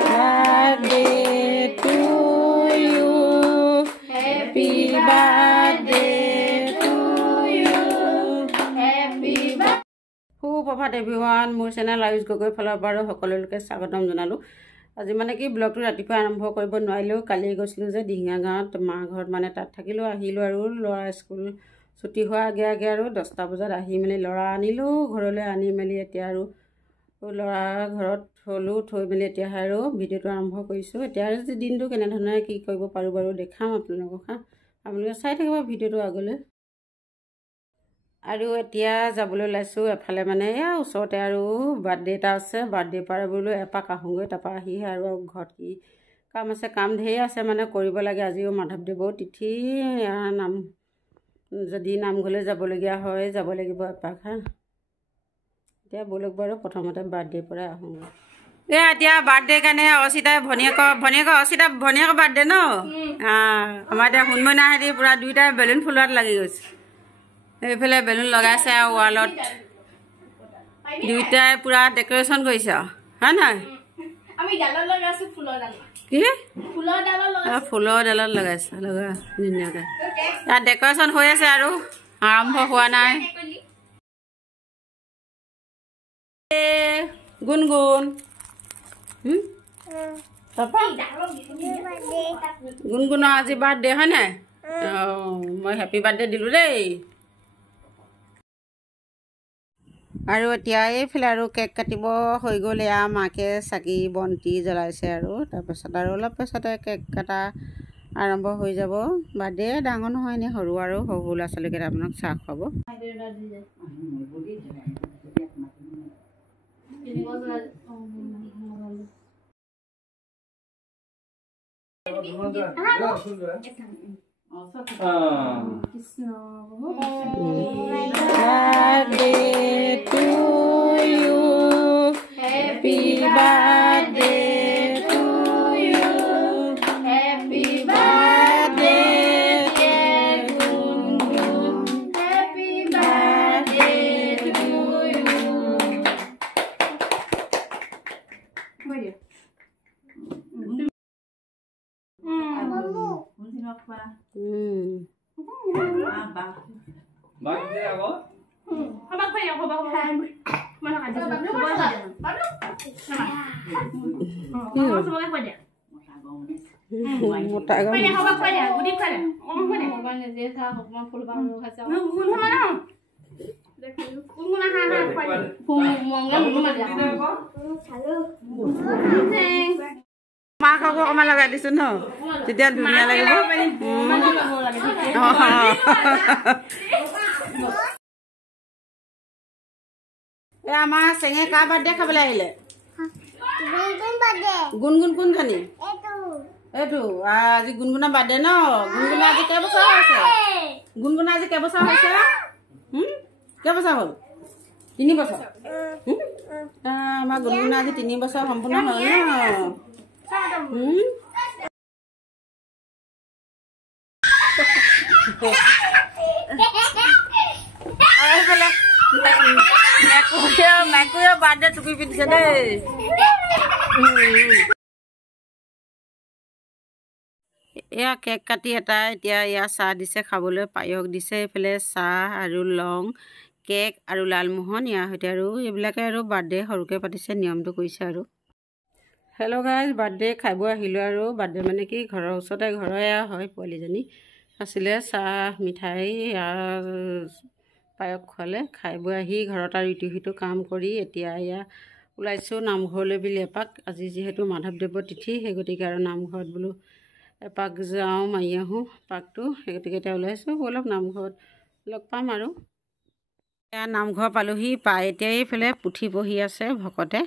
birthday to you. Happy birthday to you. Happy birthday. Suprabhat everyone, মোৰ channel Ayush Gogoi ফালৰ পৰা সকলোকে স্বাগতম জনালোঁ। আজি মানে কি ব্লগটো ৰাতিপুৱা আৰম্ভ কৰিব নোৱাৰিলোঁ। কালি গৈছিলোঁ যে দিহিঙা গাঁৱত মা ঘৰত, মানে তাত থাকিলোঁ, আহিলোঁ আৰু ল'ৰা স্কুল ছুটি হোৱাৰ আগে আগে আৰু 10টা বজাত আহি মেলি ল'ৰা আনিলোঁ ঘৰলৈ। আনি মেলি এতিয়া আৰু ল'ৰা ঘৰত থ'লোঁ, থৈ মেলি এতিয়া আৰু ভিডিঅ'টো আৰম্ভ কৰিছোঁ। এতিয়া আজি দিনটো কেনেধৰণে কি কৰিব পাৰোঁ বাৰু দেখাম আপোনালোকক। আপোনালোকে চাই থাকিব ভিডিঅ'টো আগলৈ। আৰু এতিয়া যাবলৈ ওলাইছোঁ এফালে, মানে এয়া ওচৰতে আৰু বাৰ্থডে এটা আছে। বাৰ্থডে পৰা বোলো এপাক আহোঁগৈ, তাৰপৰা আহিহে আৰু ঘৰত কি কাম আছে, কাম ঢেৰ আছে মানে কৰিব লাগে। আজিও মাধৱদেৱৰ তিথি, নাম যদি নামঘৰলৈ যাবলগীয়া হয় যাব লাগিব এপাক। এতিয়া ব'লক বাৰু প্ৰথমতে বাৰ্থডে পৰা আহোঁগৈ। এতিয়া বাৰ্থডে কাৰণে অচিতাই ভনীয়েকৰ অচিতা ভনীয়েকৰ বাৰ্থডে ন। আমাৰ এতিয়া সোণমইনাহেঁতি পূৰা দুইটাই বেলুন ফুলোৱাত লাগি গৈছে। এইফালে বেলুন লগাইছে আৰু ৱালত দুইটাই পূৰা ডেক'ৰেশ্যন কৰিছে আৰু, হয় নহয়? কি ফুলৰ ডালত লগাইছে, লগা ধুনীয়াকৈ। তাত ডেক'ৰেশ্যন হৈ আছে আৰু আৰম্ভ হোৱা নাই। গুণগুণ গুণগুণৰ আজি বাৰ্থডে হয় নাই? মই হেপী বাৰ্থডে দিলোঁ দেই। আৰু এতিয়া এইফালে আৰু কেক কাটিব হৈ গ'ল। এয়া মাকে চাকি বন্তি জ্বলাইছে আৰু তাৰপাছত আৰু অলপ পাছতে কেক কটা আৰম্ভ হৈ যাব। বাৰ্থডে ডাঙৰ নহয়, এনেই সৰু আৰু সৰু ল'ৰা ছোৱালীকেইটামানক চাহ খুৱাব। Birthday to you. Happy birthday to you. Happy birthday dear Gungun. Happy birthday to you. মাকক অকণমান লগাই দিছোঁ ন, তেতিয়া ধুনীয়া লাগিব। এই আমাৰ চেঙে কাৰ বাৰ্থডে খাবলৈ আহিলে? গুণগুণ কোনজনী? এইটো আজি গুণগুণৰ বাৰ্থডে ন। গুণগুণৰ আজি কেইবছৰ হৈছে? গুণগুণৰ আজি কেইবছৰ হৈছে? কেইবছৰ হ'ল? 3 বছৰ। আমাৰ গুণগুণৰ আজি 3 বছৰ সম্পূৰ্ণ হ'ল ন। মেকুৰীয়ে বাৰ্থডে টুপি পিন্ধিছে দেই। এয়া কেক কাটি এটা এতিয়া এয়া চাহ দিছে খাবলৈ, পায়স দিছে, এইফালে চাহ আৰু লং, কেক আৰু লালমোহন ইয়াৰ সৈতে, আৰু এইবিলাকে আৰু বাৰ্থডে সৰুকৈ পাতিছে, নিয়মটো কৰিছে আৰু। হেল্ল' গাইজ, বাৰ্থডে খাই বৈ আহিলোঁ আৰু। বাৰ্থডে মানে কি ঘৰৰ ওচৰতে, ঘৰৰে হয়, পোৱালীজনী আছিলে। চাহ মিঠাই পায়স খোৱালে। খাই বৈ আহি ঘৰত আৰু ইটো সিটো কাম কৰি এতিয়া এয়া ওলাইছোঁ নামঘৰলৈ বুলি এপাক। আজি যিহেতু মাধৱদেৱৰ তিথি, সেই গতিকে আৰু নামঘৰত বোলো এপাক যাওঁ, মাৰি আহোঁ পাকটো। সেই গতিকে এতিয়া ওলাইছোঁ, অলপ নামঘৰত লগ পাম আৰু। এয়া নামঘৰ পালোহি, পাই এতিয়া এইফালে পুথি পঢ়ি আছে ভকতে।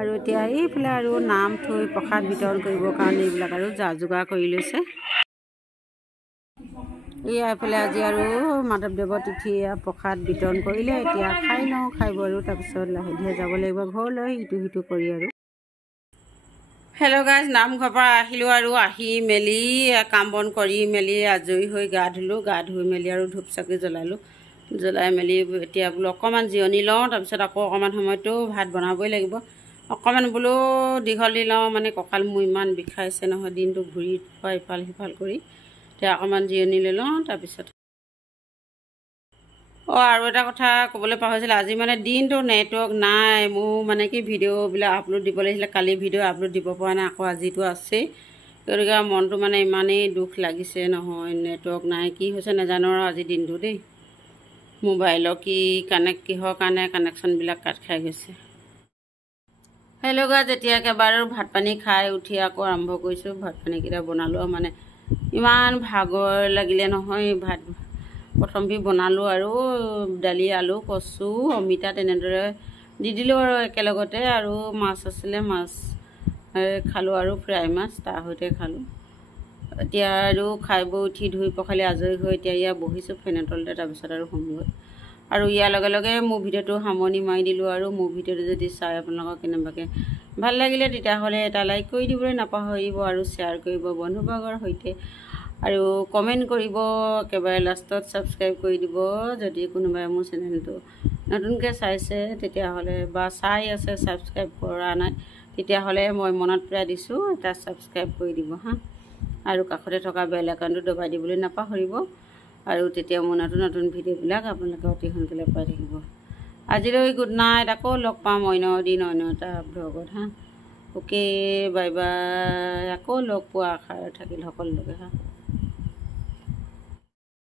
আৰু এতিয়া এইফালে আৰু নাম থৈ প্ৰসাদ বিতৰণ কৰিবৰ কাৰণে এইবিলাক আৰু যা যোগাৰ কৰি লৈছে। এয়া এইফালে আজি আৰু মাধৱদেৱৰ তিথি প্ৰসাদ বিতৰণ কৰিলে। এতিয়া খাই লওঁ, খাই আৰু তাৰপিছত লাহে ধীৰে যাব লাগিব ঘৰলৈ, ইটো সিটো কৰি আৰু। হেল্ল' গাইজ, নামঘৰৰ পৰা আহিলোঁ আৰু আহি মেলি কাম বন কৰি মেলি আজৰি হৈ গা ধুলোঁ। গা ধুই মেলি আৰু ধূপ চাকি জ্বলালোঁ। জ্বলাই মেলি এতিয়া বোলো অকণমান জিৰণি লওঁ, তাৰপিছত আকৌ অকণমান সময়তো ভাত বনাবই লাগিব। অকণমান বোলো দীঘল দি লওঁ, মানে কঁকাল মোৰ ইমান বিষাইছে নহয়, দিনটো ঘূৰি ফুৰা ইফাল সিফাল কৰি। এতিয়া অকণমান জিৰণি লৈ লওঁ তাৰপিছত। আৰু এটা কথা ক'বলৈ পাহৰিছিলোঁ, আজি মানে দিনটো নেটৱৰ্ক নাই মোৰ, মানে কি ভিডিঅ'বিলাক আপলোড দিব লাগিছিলে। কালি ভিডিঅ' আপলোড দিব পৰা নাই, আকৌ আজিতো আছেই। গতিকে মনটো মানে ইমানেই দুখ লাগিছে নহয়, নেটৱৰ্ক নাই, কি হৈছে নাজানো আৰু আজিৰ দিনটো দেই। মোবাইলৰ কিহৰ কাৰণে কানেকশ্যনবিলাক কাট খাই গৈছে। হেল্ল' গাইজ, এতিয়া একেবাৰে ভাত পানী খাই উঠি আকৌ আৰম্ভ কৰিছোঁ। ভাত পানীকেইটা বনালোঁ, মানে ইমান ভাগৰ লাগিলে নহয়। ভাত প্ৰথম বনালোঁ আৰু দালি, আলু, কচু, অমিতা তেনেদৰে দি দিলোঁ আৰু একেলগতে। আৰু মাছ আছিলে, মাছ খালোঁ আৰু ফ্ৰাই মাছ, তাৰ সৈতে খালোঁ। এতিয়া আৰু খাই বৈ উঠি ধুই পখালি আজৰি হৈ এতিয়া ইয়াত বহিছোঁ ফেনৰ তলতে। তাৰপিছত আৰু শুমগৈ। আৰু ইয়াৰ লগে লগে মোৰ ভিডিঅ'টো সামৰণি মাৰি দিলোঁ। আৰু মোৰ ভিডিঅ'টো যদি চাই আপোনালোকক কেনেবাকৈ ভাল লাগিলে তেতিয়াহ'লে এটা লাইক কৰি দিবলৈ নাপাহৰিব আৰু শ্বেয়াৰ কৰিব বন্ধুবৰ্গৰ সৈতে, আৰু কমেণ্ট কৰিব। একেবাৰে লাষ্টত ছাবস্ক্ৰাইব কৰি দিব যদি কোনোবাই মোৰ চেনেলটো নতুনকৈ চাইছে তেতিয়াহ'লে, বা চাই আছে ছাবস্ক্ৰাইব কৰা নাই তেতিয়াহ'লে মই মনত পেলাই দিছোঁ, এটা ছাবস্ক্ৰাইব কৰি দিব হা। আৰু কাষতে থকা বেল আইকনটো দবাই দিবলৈ নাপাহৰিব। আৰু তেতিয়া মোৰ নতুন নতুন ভিডিঅ'বিলাক আপোনালোকে অতি সোনকালে পাই থাকিব। আজিলৈ গুড নাইট। আকৌ লগ পাম অন্য দিন অন্য এটা ব্লগত হা। Okay, bye bye. আকৌ লগ পোৱা আশা থাকিল সকলোকে হা।